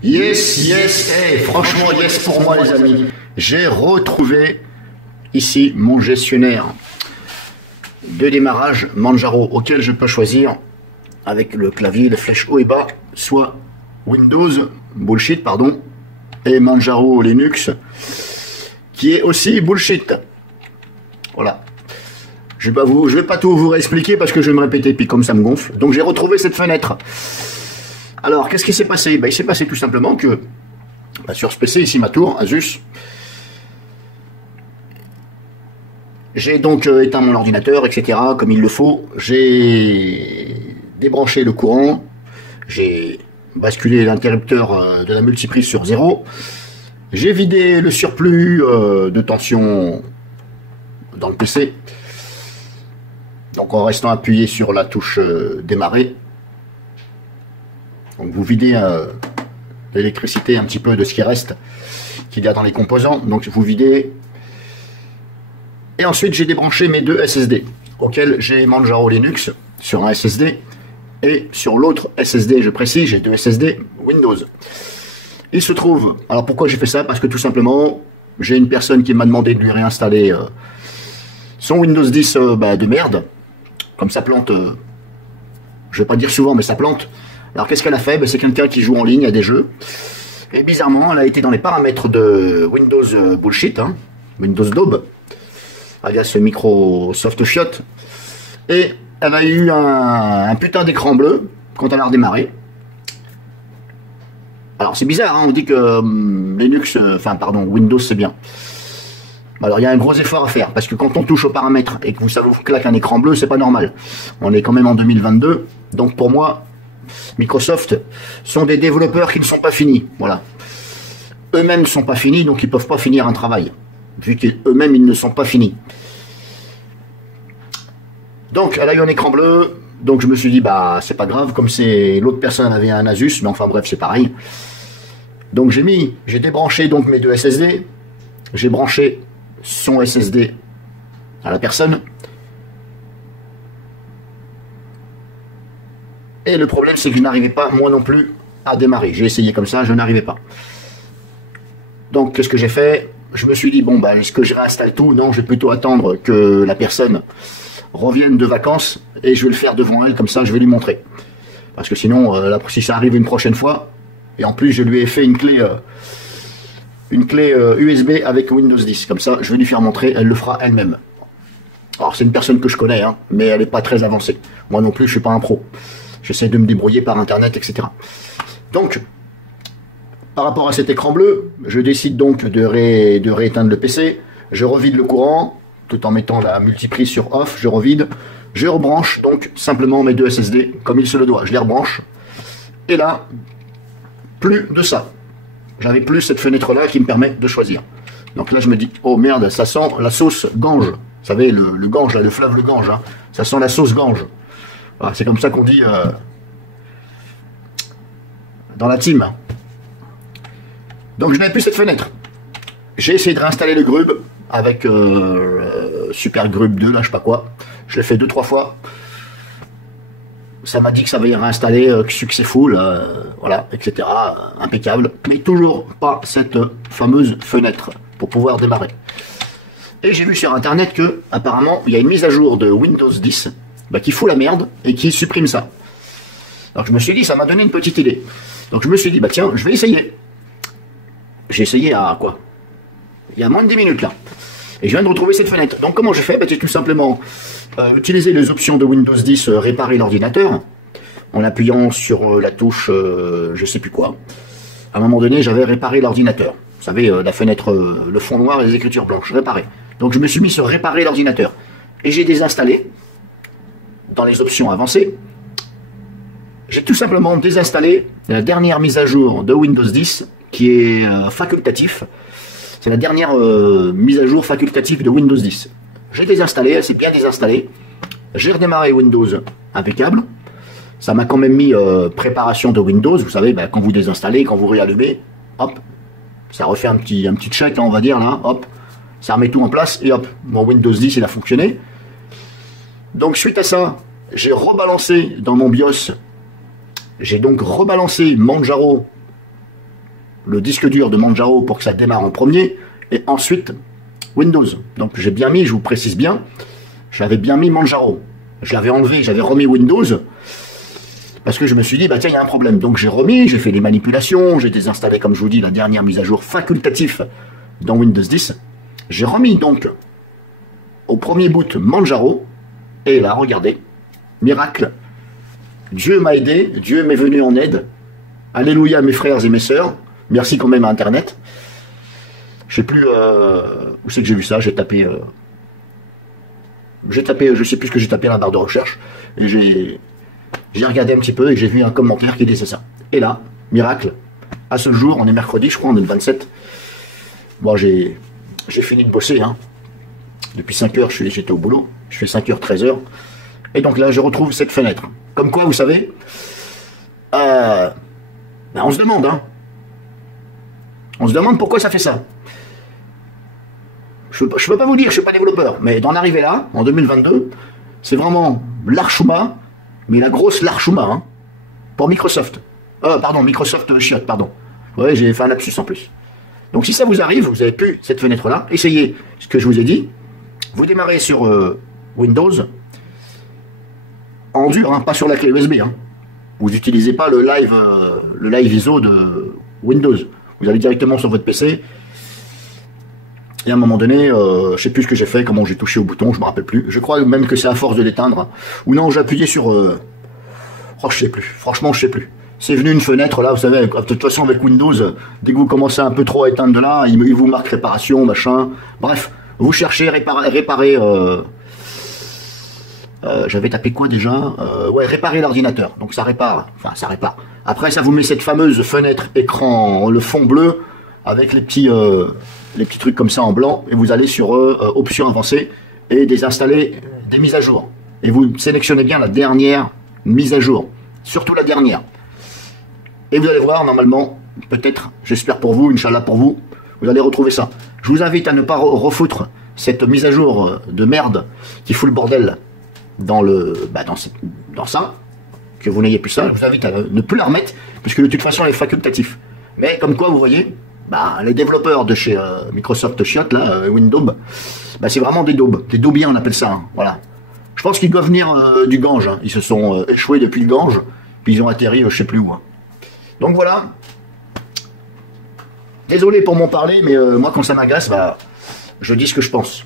Yes, yes, hey, franchement, yes pour moi, les amis. J'ai retrouvé ici mon gestionnaire de démarrage Manjaro auquel je peux choisir avec le clavier, les flèches haut et bas, soit Windows, bullshit, pardon, et Manjaro Linux, qui est aussi bullshit. Voilà. Je vais pas tout vous réexpliquer parce que je vais me répéter, puis comme ça me gonfle. Donc j'ai retrouvé cette fenêtre. Alors, qu'est-ce qui s'est passé? Il s'est passé tout simplement que, sur ce PC, ici ma tour, Asus, j'ai donc éteint mon ordinateur, etc., comme il le faut. J'ai débranché le courant, j'ai basculé l'interrupteur de la multiprise sur 0, j'ai vidé le surplus de tension dans le PC, donc en restant appuyé sur la touche démarrer. Donc vous videz l'électricité un petit peu de ce qui reste, qu'il y a dans les composants. Donc vous videz. Et ensuite j'ai débranché mes deux SSD, auxquels j'ai Manjaro Linux sur un SSD. Et sur l'autre SSD, je précise, j'ai deux SSD Windows. Il se trouve, alors pourquoi j'ai fait ça? Parce que tout simplement, j'ai une personne qui m'a demandé de lui réinstaller son Windows 10 de merde. Comme ça plante, je vais pas dire souvent, mais ça plante. Alors qu'est-ce qu'elle a fait? C'est quelqu'un qui joue en ligne à des jeux. Et bizarrement, elle a été dans les paramètres de Windows bullshit, hein, Windows Daube, alias Microsoft Fiot. Et elle a eu un putain d'écran bleu quand elle a redémarré. Alors c'est bizarre, hein, on dit que Windows c'est bien. Alors il y a un gros effort à faire, parce que quand on touche aux paramètres et que ça vous claque un écran bleu, c'est pas normal. On est quand même en 2022, donc pour moi, Microsoft sont des développeurs qui ne sont pas finis, voilà. Eux-mêmes ne sont pas finis, donc ils ne peuvent pas finir un travail, vu qu'eux-mêmes ils ne sont pas finis. Donc elle a eu un écran bleu, donc je me suis dit, c'est pas grave, comme c'est l'autre personne avait un Asus, mais enfin bref, c'est pareil. Donc j'ai débranché donc mes deux SSD, j'ai branché son SSD à la personne. Et le problème, c'est que je n'arrivais pas, moi non plus, à démarrer. J'ai essayé comme ça, je n'arrivais pas. Donc, qu'est-ce que j'ai fait? Je me suis dit, est-ce que je réinstalle tout? Non, je vais plutôt attendre que la personne revienne de vacances et je vais le faire devant elle, comme ça, je vais lui montrer. Parce que sinon, si ça arrive une prochaine fois, et en plus, je lui ai fait une clé USB avec Windows 10. Comme ça, je vais lui faire montrer, elle le fera elle-même. Alors, c'est une personne que je connais, hein, mais elle n'est pas très avancée. Moi non plus, je ne suis pas un pro. J'essaie de me débrouiller par internet, etc. Donc, par rapport à cet écran bleu, je décide donc de rééteindre le PC. Je revide le courant, tout en mettant la multiprise sur off, je revide. Je rebranche donc simplement mes deux SSD, comme il se le doit. Je les rebranche. Et là, plus de ça. J'avais plus cette fenêtre-là qui me permet de choisir. Donc là, je me dis, oh merde, ça sent la sauce Gange. Vous savez, le Gange, là, le fleuve le Gange. Hein. Ça sent la sauce Gange. Voilà, c'est comme ça qu'on dit dans la team. Donc je n'avais plus cette fenêtre. J'ai essayé de réinstaller le Grub avec Super Grub 2, là je sais pas quoi. Je l'ai fait 2-3 fois. Ça m'a dit que ça va y réinstaller, successful, voilà, etc. Impeccable. Mais toujours pas cette fameuse fenêtre pour pouvoir démarrer. Et j'ai vu sur internet que apparemment il y a une mise à jour de Windows 10 qui fout la merde et qui supprime ça. Alors je me suis dit, ça m'a donné une petite idée. Donc je me suis dit, tiens, je vais essayer. J'ai essayé à quoi? Il y a moins de 10 minutes là. Et je viens de retrouver cette fenêtre. Donc comment j'ai fait? J'ai tout simplement utilisé les options de Windows 10 réparer l'ordinateur en appuyant sur la touche je sais plus quoi. À un moment donné, j'avais réparé l'ordinateur. Vous savez, la fenêtre, le fond noir et les écritures blanches, réparer. Donc je me suis mis sur réparer l'ordinateur. Et j'ai désinstallé dans les options avancées. J'ai tout simplement désinstallé la dernière mise à jour de Windows 10 qui est facultatif. C'est la dernière mise à jour facultative de Windows 10. J'ai désinstallé, elle s'est bien désinstallée. J'ai redémarré Windows, impeccable. Ça m'a quand même mis préparation de Windows. Vous savez, quand vous désinstallez, quand vous réallumez, hop, ça refait un petit check, hein, on va dire, là, hop. Ça remet tout en place et hop, mon Windows 10, il a fonctionné. Donc suite à ça, j'ai rebalancé dans mon BIOS. J'ai donc rebalancé Manjaro le disque dur de Manjaro pour que ça démarre en premier, et ensuite Windows. Donc j'ai bien mis, je vous précise bien, j'avais bien mis Manjaro. Je l'avais enlevé, j'avais remis Windows, parce que je me suis dit, bah tiens, il y a un problème. Donc j'ai remis, j'ai fait des manipulations, j'ai désinstallé, comme je vous dis, la dernière mise à jour facultative dans Windows 10. J'ai remis donc au premier boot Manjaro, et là, regardez, miracle, Dieu m'a aidé, Dieu m'est venu en aide, alléluia mes frères et mes sœurs, merci quand même à Internet. Je sais plus où c'est que j'ai vu ça, j'ai tapé, je sais plus ce que j'ai tapé à la barre de recherche, et j'ai regardé un petit peu et j'ai vu un commentaire qui disait ça. Et là, miracle, à ce jour, on est mercredi, je crois, on est le 27. Bon, j'ai fini de bosser, hein. Depuis 5 heures, j'étais au boulot, je fais 5h, 13h, et donc là, je retrouve cette fenêtre. Comme quoi, vous savez, ben on se demande, hein. On se demande pourquoi ça fait ça. Je peux pas vous dire, je suis pas développeur, mais d'en arriver là, en 2022, c'est vraiment l'archouma, mais la grosse l'archouma, hein, pour Microsoft. Pardon, Microsoft chiotte, pardon. Ouais, j'ai fait un lapsus en plus. Donc si ça vous arrive, vous avez plus cette fenêtre-là, essayez ce que je vous ai dit. Vous démarrez sur Windows, en dur, hein, pas sur la clé USB. Hein. Vous n'utilisez pas le live ISO de Windows. Vous allez directement sur votre PC. Et à un moment donné, je sais plus ce que j'ai fait, comment j'ai touché au bouton, je me rappelle plus. Je crois même que c'est à force de l'éteindre. Ou non, j'ai appuyé sur... Oh, je sais plus. Franchement, je sais plus. C'est venu une fenêtre, là, vous savez, de toute façon, avec Windows, dès que vous commencez un peu trop à éteindre de là, il vous marque réparation, machin. Bref, vous cherchez réparer j'avais tapé quoi déjà ouais, réparer l'ordinateur. Donc ça répare. Enfin, ça répare. Après, ça vous met cette fameuse fenêtre écran, le fond bleu, avec les petits trucs comme ça en blanc, et vous allez sur options avancées et désinstaller des mises à jour. Et vous sélectionnez bien la dernière mise à jour. Surtout la dernière. Et vous allez voir, normalement, peut-être, j'espère pour vous, Inch'Allah pour vous, vous allez retrouver ça. Je vous invite à ne pas refoutre cette mise à jour de merde qui fout le bordel dans ça, que vous n'ayez plus ça. Je vous invite à ne plus la remettre, puisque de toute façon, elle est facultative. Mais comme quoi, vous voyez, les développeurs de chez Microsoft Chiotte, là, Windows, c'est vraiment des daubes, des daubiens, on appelle ça. Hein, voilà. Je pense qu'ils doivent venir du Gange. Hein. Ils se sont échoués depuis le Gange, puis ils ont atterri, je sais plus où. Hein. Donc voilà. Désolé pour mon parler, mais moi, quand ça m'agace, je dis ce que je pense.